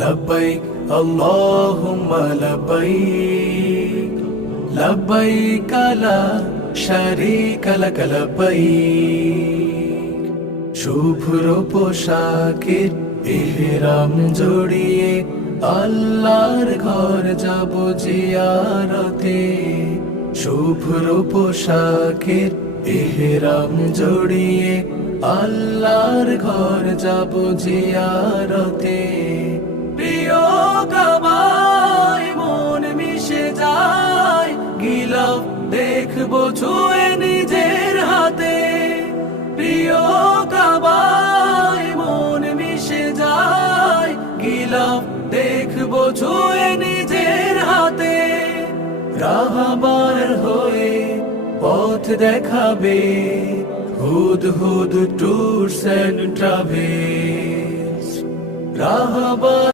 লব্বাইক আল্লাহুম্মা লব্বাইক, লব্বাইক লা শারীকা লাক লব্বাইক। শুভ্র পোশাকের ইহরাম জড়িয়ে আল্লাহর ঘর যাব জিয়ারতে। শুভ্র পোশাকের ইহরাম জড়িয়ে আল্লাহর ঘর যাব জিয়ারতে। প্রিয় কাবায় মন মিশে যায়, গিলাফ দেখবো ছুঁয়ে নিজের হাতে। প্রিয় কাবায় মন মিশে যায়, গিলাফ দেখবো ছুঁয়ে নিজের হাতে। রাহবার হয়ে পথ দেখাবে হুদহুদ ট্যুরস এন্ড ট্রাভেলস। রাহবার